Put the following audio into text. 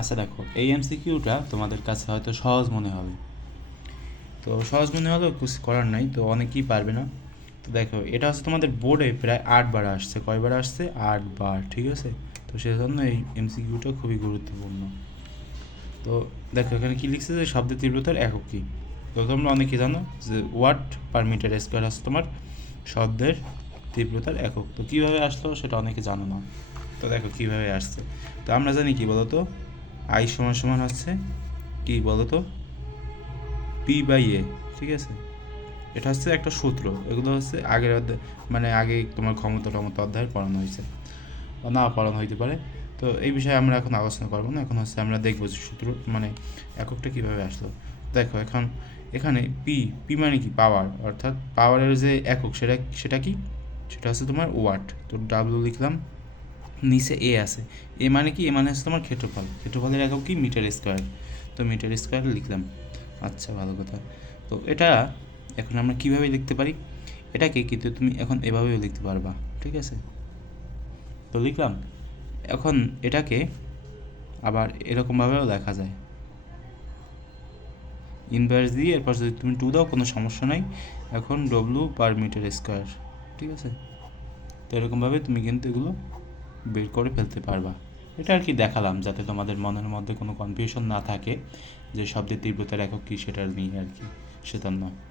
আচ্ছা দেখো, এই এমসিকিউটা তোমাদের কাছে হয়তো সহজ মনে হবে। তো সহজ মনে হলেও কিছু করার নাই, তো অনেকেই পারবে না। তো দেখো, এটা হচ্ছে তোমাদের বোর্ডে প্রায় আটবার আসছে, কয়বার আসছে? আটবার ঠিক আছে? তো সেজন্য এই এমসিকিউটা খুবই গুরুত্বপূর্ণ। তো দেখো, এখানে কি লিখছে যে শব্দের তীব্রতার একক কী? তো তোমরা অনেকে জানো যে ওয়াট পার মিটার স্কোয়ার হচ্ছে তোমার শব্দের তীব্রতার একক। তো কীভাবে আসলো সেটা অনেকে জানো না। তো দেখো, কীভাবে আসছে? তো আমরা জানি কি বলতো? আই সমান সমান হচ্ছে কি বলতো? পি বাই এ ঠিক আছে? এটা হচ্ছে একটা সূত্র, এগুলো হচ্ছে আগের অধ্যায় মানে আগে তোমার ক্ষমতা টমতা অধ্যায় পড়ানো হয়েছে, বা না পড়ানো হইতে পারে। তো এই বিষয়ে আমরা এখন আলোচনা করব না, এখন হচ্ছে আমরা দেখব সূত্র মানে এককটা কীভাবে আসলো। দেখো এখন, এখানে পি পি মানে কি? পাওয়ার অর্থাৎ পাওয়ারের যে একক, সেটা সেটা কি? সেটা হচ্ছে তোমার ওয়াট তো ডাব্লু লিখলাম নিচে এ আছে। এ মানে কি? এ মানে হচ্ছে তোমার ক্ষেত্রফল। ক্ষেত্রফলের একক কি? Metre square. তো মিটার স্কোয়ার লিখলাম। আচ্ছা ভালো কথা। তো এটা এখন আমরা কীভাবে লিখতে পারি? এটাকে কিন্তু তুমি এখন এভাবেও লিখতে পারবা। ঠিক আছে? তো লিখলাম। এখন এটাকে আবার এরকমভাবেও লেখা যায়। ইনভার্স দিয়ে এরপর যদি তুমি টু দাও, কোনো সমস্যা নাই। এখন ডব্লু পার মিটার স্কোয়ার ঠিক আছে? তো এরকমভাবে তুমি কিন্তু এগুলো বের করে ফেলতে পারবা। এটা আর কি দেখালাম, যাতে তোমাদের মনের মধ্যে কোনো কনফিউশন না থাকে যে শব্দের তীব্রতার একক কী সেটার নিয়ে আর কি সেটার নয়।